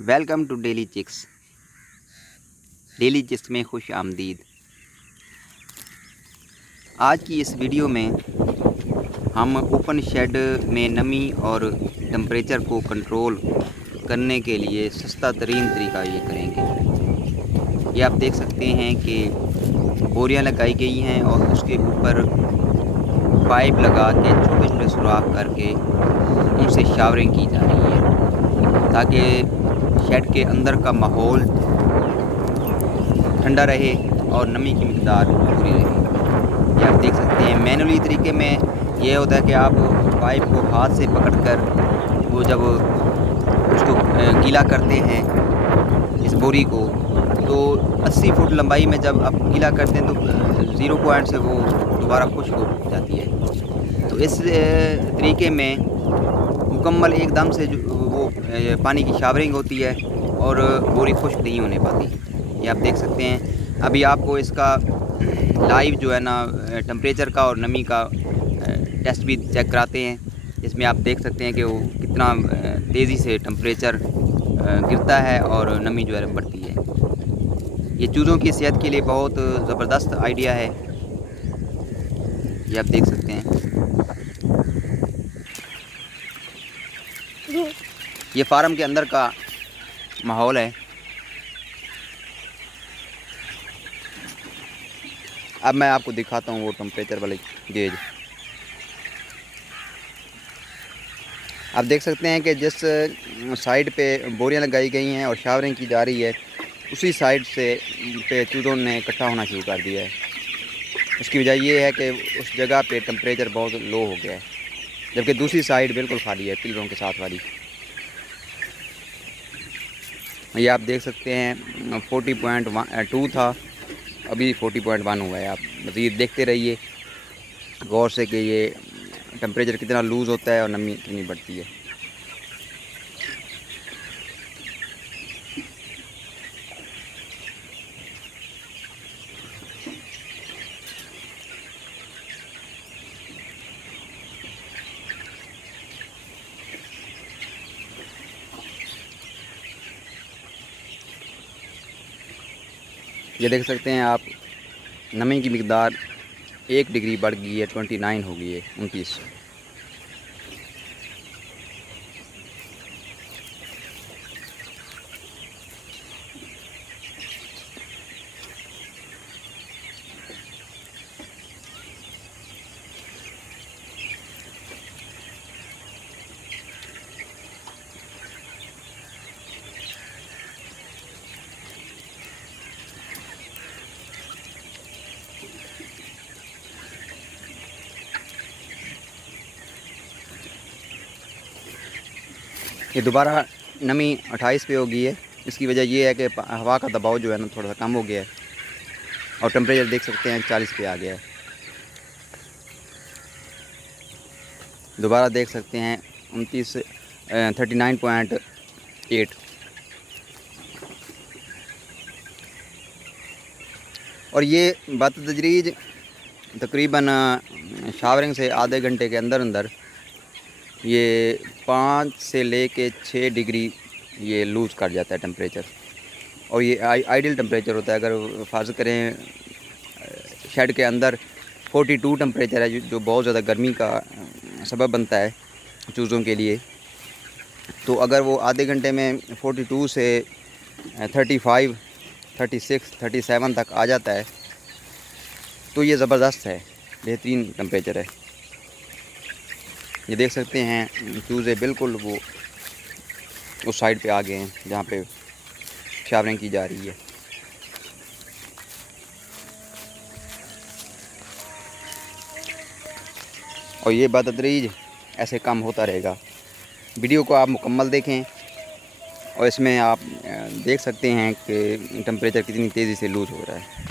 Welcome to Daily Chicks. Daily Chicks में खुश आमदीद। आज की इस वीडियो में हम ओपन शेड में नमी और टेम्परेचर को कंट्रोल करने के लिए सस्ता तरीन तरीका ये करेंगे। ये आप देख सकते हैं कि बोरियां लगाई गई हैं और उसके ऊपर पाइप लगा के छोटे छोटे सुराख करके उनसे शावरिंग की जा रही है ताकि शेड के अंदर का माहौल ठंडा रहे और नमी की मिकदार पूरी रहे। ये आप देख सकते हैं मैनुअली तरीके में ये होता है कि आप पाइप को हाथ से पकड़कर वो जब उसको गीला करते हैं इस बोरी को, तो 80 फुट लंबाई में जब आप गीला करते हैं तो 0 पॉइंट से वो दोबारा खुश्क हो जाती है। तो इस तरीके में मुकम्मल एकदम से जो वो पानी की शावरिंग होती है और बोरी खुश्क नहीं होने पाती। ये आप देख सकते हैं। अभी आपको इसका लाइव जो है ना टेम्परेचर का और नमी का टेस्ट भी चेक कराते हैं। इसमें आप देख सकते हैं कि वो कितना तेज़ी से टेम्परेचर गिरता है और नमी जो है बढ़ती है। ये चूज़ों की सेहत के लिए बहुत ज़बरदस्त आइडिया है। ये आप देख सकते हैं। ये फार्म के अंदर का माहौल है। अब मैं आपको दिखाता हूँ वो टेम्परेचर वाले गेज। आप देख सकते हैं कि जिस साइड पे बोरियां लगाई गई हैं और शावरिंग की जा रही है उसी साइड से पे चूज़ों ने इकट्ठा होना शुरू कर दिया है। उसकी वजह ये है कि उस जगह पे टेम्परेचर बहुत लो हो गया है, जबकि दूसरी साइड बिल्कुल खाली है पिलरों के साथ वाली। ये आप देख सकते हैं 40.2 था, अभी 40.1 हुआ है। आप मज़ीद देखते रहिए गौर से कि ये टेम्परेचर कितना लूज़ होता है और नमी कितनी बढ़ती है। ये देख सकते हैं आप नमी की मिकदार 1 डिग्री बढ़ गई है, 29 हो गई है, 29। ये दोबारा नमी 28 पे हो गई है। इसकी वजह ये है कि हवा का दबाव जो है ना थोड़ा सा कम हो गया है और टेम्परेचर देख सकते हैं 40 पे आ गया है। दोबारा देख सकते हैं 39.8। और ये बतदरीज तकरीबन शावरिंग से आधे घंटे के अंदर अंदर ये 5 से लेके 6 डिग्री ये लूज़ कर जाता है टेम्परेचर। और ये आइडियल टेम्परेचर होता है। अगर फ़र्ज़ करें शेड के अंदर 42 टेम्परेचर है जो बहुत ज़्यादा गर्मी का सबब बनता है चूज़ों के लिए, तो अगर वो आधे घंटे में 42 से 35, 36, 37 तक आ जाता है तो ये ज़बरदस्त है, बेहतरीन टेम्परेचर है। ये देख सकते हैं चूज़े बिल्कुल वो उस साइड पे आ गए हैं जहाँ पे शावरिंग की जा रही है। और ये बतदरीज ऐसे कम होता रहेगा। वीडियो को आप मुकम्मल देखें और इसमें आप देख सकते हैं कि टेम्परेचर कितनी तेज़ी से लूज़ हो रहा है।